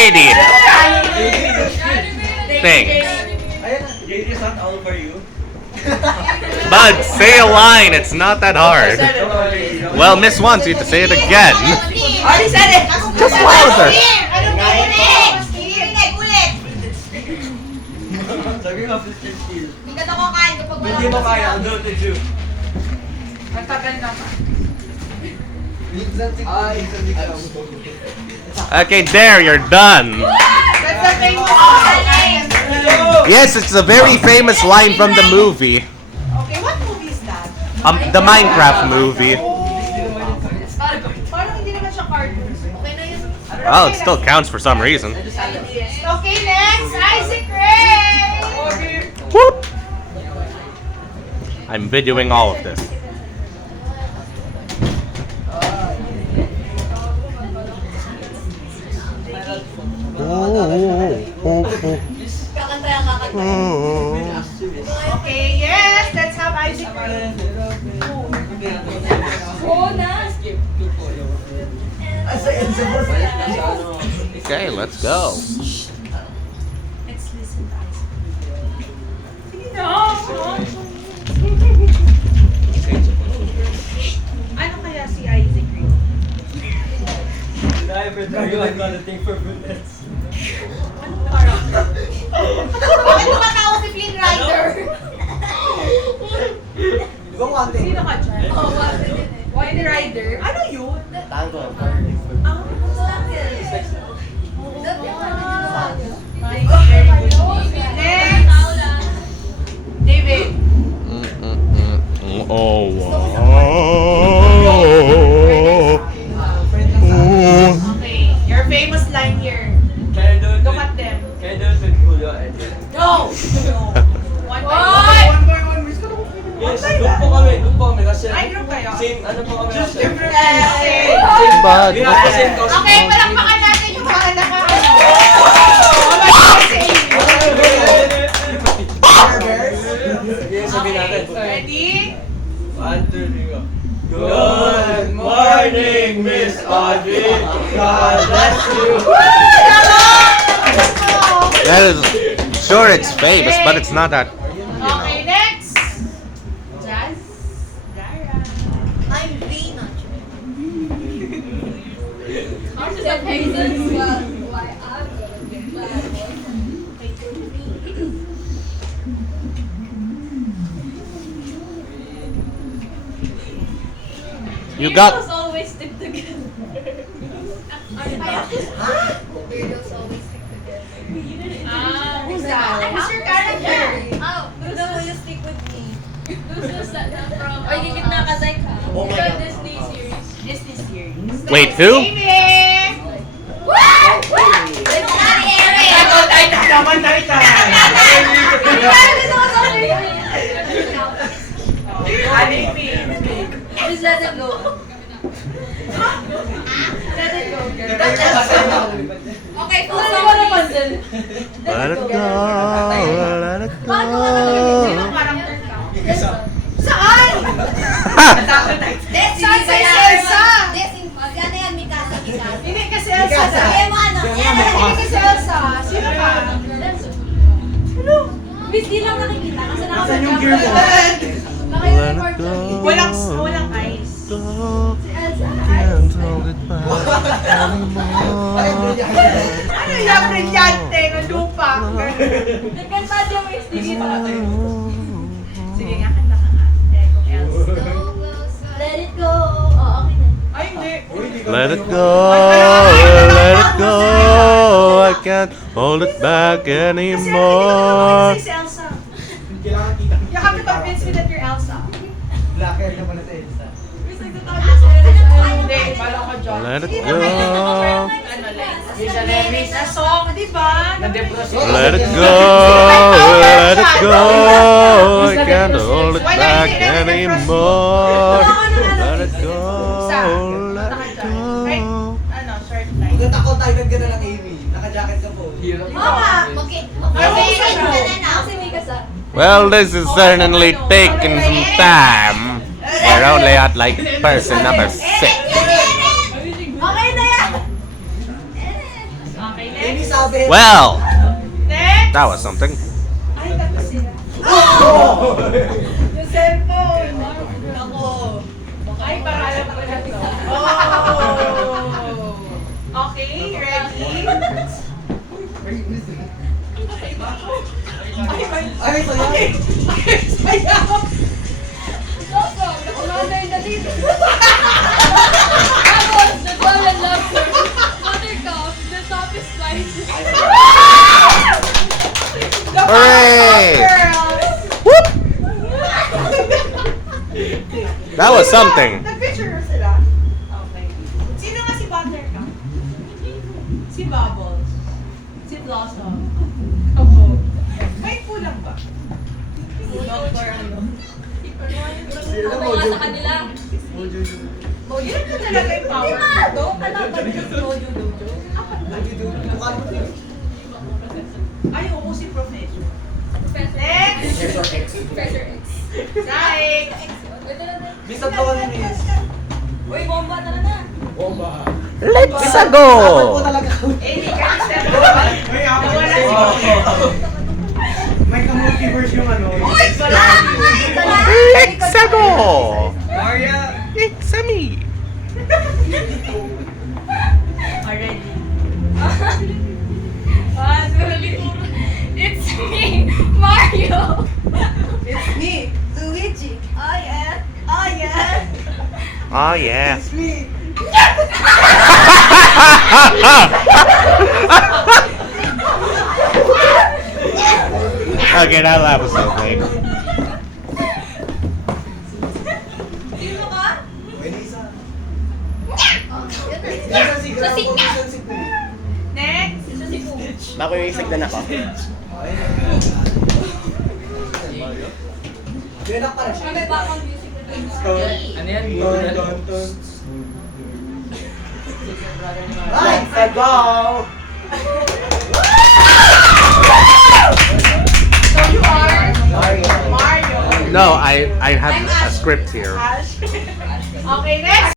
lady. Thanks. JD is not all for you. Bud, say a line. It's not that hard. Well, Miss wants you to say it again. Already said it! Just louder. Sabi mo, Mr. Steel. Hindi ka nakakain kapag wala Hindi mo kaya, I'll do it to you. Matagal naman. Okay, there, you're done. That's a famous line. Yes, it's a very famous line from the movie. Okay, what movie is that? The Minecraft movie. Parang hindi naman siya cartoon. Okay na yun. Well, it still counts for some reason. Okay, next, Isaac Ray! Whoop. I'm videoing all of this. Okay, yes, let's have Isaac Ray. Okay, let's go. Let's listen to Isaac. Ano kaya si Isaac Ray? Did I ever tell you I'm not a thing for brunettes? Anong character? Bakit tumatawa si Flynn Rider? Go one thing. Sino ka dyan? Flynn Rider? Ano yun? Tango. Ah, Next! David. Oh, Okay, your famous line here. Kaya do it Look at them. Kaya do it with Julio and Go! One by one. Yes, doon po kami kasi Ay, group kayo? same, ano po kami Just kasi. different. Bud, We have the same costume. Okay, palakpakan natin yung mga naka-ano. Sige, sabihin natin. Ready? 1, 2, 3, go. Good morning, Miss Audrey. God bless you. that is sure it's famous, but it's not that. Okay, next. Jazz. Dara. I'm Vina. Here's the reasons why I'm gonna get back. You got. always stick together. Weirdos always stick together. Who's that? Who's your character? Oh, who's will you stick with me? Who's that from? Or gigit na kasay ka? Oh my God. Disney series. Disney series. Wait, who? Amy! It's not Eric! Naman Titan! Just let it go. Let it go, girl. Okay, so naman din. Let it go. Let it Bakit mo ka nag-video Sino ng character ka? Saan? Saan si Elsa? Ano yan, Mikasa? Hindi kasi Elsa. Sabihin mo ano? Hindi kasi Elsa. Sino ka? Miss, di lang nakikita kasi Nasaan yung gear mo? naka-report go. lang. Walang eyes. Si Elsa. Can't hold it back anymore. Ano yung brilyante ng lupa? Nagkanta yung Miss, di kita. Sige nga, kanta ka nga. Kung Elsa. Let it go. Oo, okay na. Ay, hindi. Let it go. Let it go. I can't hold it back Kasi anymore. si Elsa. Kailangan kita. You have to convince me that you're Elsa. Black hair na pala sa Elsa. Miss, nagtatawag na si Elsa. Hindi, bala ko John. Let it Sige, go. ano lang? Sa lyrics na song, di ba? Let it go. Let it go. I can't hold it back anymore. Let it go. Let it go. Ano, short line. Huwag ako, Titan ka na lang, Amy. Naka-jacket ka po. Mama! Mag-i-edit ka na na. Kasi may kasa. Well, this is certainly taking some time. We're only at like person number 6. Okay na yan! Okay, next. sabi. Well, Next. that was something. Ay, tapos sila. Yung cellphone. Ako. Ay, para alam ko na to. Oh. Okay, ready? Ay, sayang. Sayang. Also, nakunanay na dito. Tapos, the ball and lobster. Buttercup, the top is spicy. Hooray! Girl. That was something. Nag-picture sila? Okay. Sino nga si Buttercup? Si Bubbles. Si Blossom. Ako. May kulang ba? Doctor ano? Mga sa kanila. Oh, yun na talaga yung power. Doon ka lang ba yung dojo? Ay, oo, si Professor. Professor Next! Professor X. Saik! Ito na din. Bisag ka ni Miss. Uy, bomba, tara na. Bomba. Let's Dapat go. po talaga. Eh, di ka isa po. May ako Nawala si si May ka-multiverse yung ano. Uy, wala! Let's go. Maria. It's me. Already. It's me, Mario. It's me, Luigi. Oh yeah. Oh yeah. Oh yeah. It's me. Okay, that laugh was so lame. Sino ka? Pwede isa. Sa sika. Next! Sa siku. Bako yung isagdan ako. Binak pa rin siya. Kami ba akong music na dito? Ano yan? Ton, ton, ton. Let's go. So you are Mario. Mario. No, I have a script here. Ash. Okay, next!